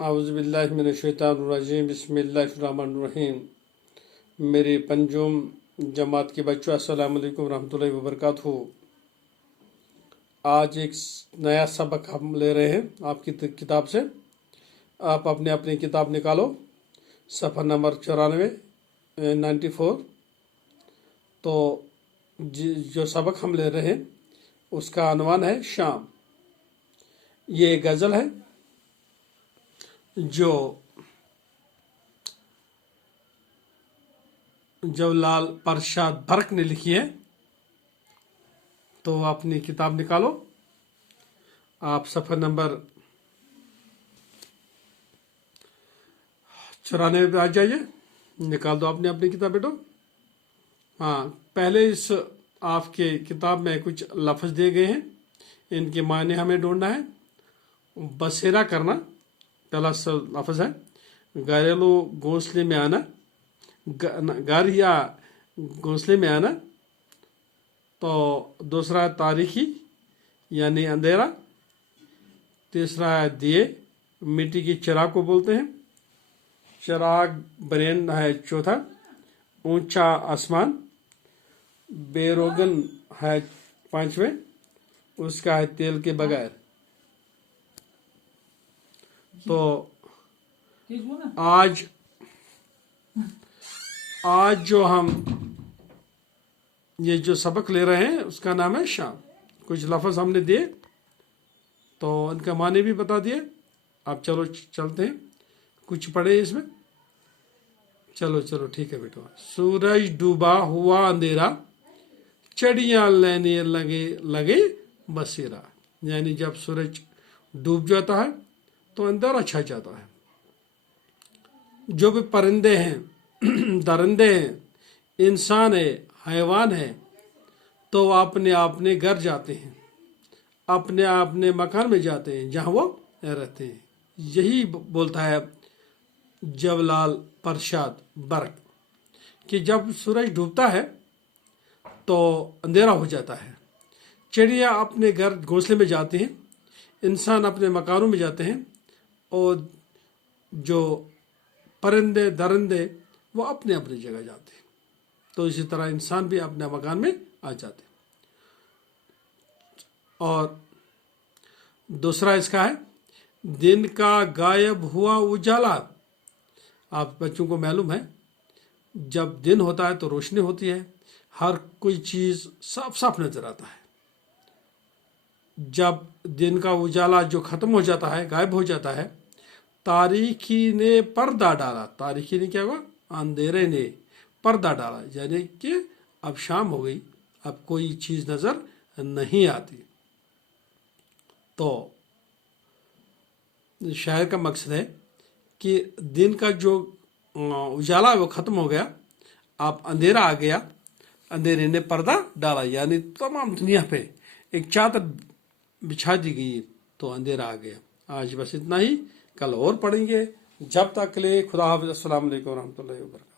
اعوذ باللہ من الشیطان الرجیم بسم اللہ الرحمن الرحیم۔ میری پنجم جماعت کے بچوں، السلام علیکم ورحمۃ اللہ وبرکاتہ۔ آج ایک نیا سبق ہم لے رہے ہیں آپ کی کتاب سے۔ آپ اپنی کتاب نکالو، صفحہ نمبر 94 تو جو سبق ہم لے رہے ہیں اس کا عنوان ہے شام۔ یہ ایک غزل ہے جو جواہرلال پرساد برق نے لکھی ہے۔ تو اپنی کتاب نکالو، آپ صفحہ نمبر 94 پہ آ جائیے، نکال دو اپنی کتاب بیٹو۔ ہاں، پہلے اس آپ کے کتاب میں کچھ لفظ دیے گئے ہیں، ان کے معنی ہمیں ڈھونڈنا ہے۔ بسیرا کرنا پہلا لفظ ہے، گھریلو گھونسلے میں آنا، گھر یا گھونسلے میں آنا۔ تو دوسرا ہے تاریخی یعنی اندھیرا۔ تیسرا ہے دیے، مٹی کی چراغ کو بولتے ہیں، چراغ برین ہے چوتھا۔ اونچا آسمان، بے روغن ہے پانچویں، اس کا ہے تیل کے بغیر۔ تو آج جو ہم یہ جو سبق لے رہے ہیں اس کا نام ہے شام۔ کچھ لفظ ہم نے دیے تو ان کا معنی بھی بتا دیے۔ آپ چلو چلتے ہیں، کچھ پڑھے اس میں۔ چلو ٹھیک ہے بیٹا۔ سورج ڈوبا ہوا اندھیرا، چڑیاں لینے لگے بسیرا۔ یعنی جب سورج ڈوب جاتا ہے تو اندھیرا چھا جاتا ہے۔ جو بھی پرندے ہیں، درندے ہیں، انسان ہے، حیوان ہے، تو اپنے گھر جاتے ہیں، اپنے مکان میں جاتے ہیں جہاں وہ رہتے ہیں۔ یہی بولتا ہے جواہرلال پرساد برق کہ جب سورج ڈوبتا ہے تو اندھیرا ہو جاتا ہے، چڑیا اپنے گھر گھونسلے میں جاتے ہیں، انسان اپنے مکانوں میں جاتے ہیں، اور جو پرندے درندے وہ اپنی جگہ جاتے ہیں۔ تو اسی طرح انسان بھی اپنے مکان میں آ جاتے ہیں۔ اور دوسرا اس کا ہے دن کا غائب ہوا اجالا۔ آپ بچوں کو معلوم ہے جب دن ہوتا ہے تو روشنی ہوتی ہے، ہر کوئی چیز صاف نظر آتا ہے۔ جب دن کا اجالا جو ختم ہو جاتا ہے، غائب ہو جاتا ہے، تاریکی نے پردہ ڈالا۔ تاریکی نے کیا ہوا؟ اندھیرے نے پردہ ڈالا، یعنی کہ اب شام ہو گئی، اب کوئی چیز نظر نہیں آتی۔ تو شاعر کا مقصد ہے کہ دن کا جو اجالا وہ ختم ہو گیا، اب اندھیرا آ گیا، اندھیرے نے پردہ ڈالا، یعنی تمام دنیا پہ ایک چادر بچھا دی گئی تو اندھیرا آ گیا۔ آج بس اتنا ہی، کل اور پڑھیں گے۔ جب تک لے خدا حافظ، السلام علیکم ورحمۃ اللہ وبرکاتہ۔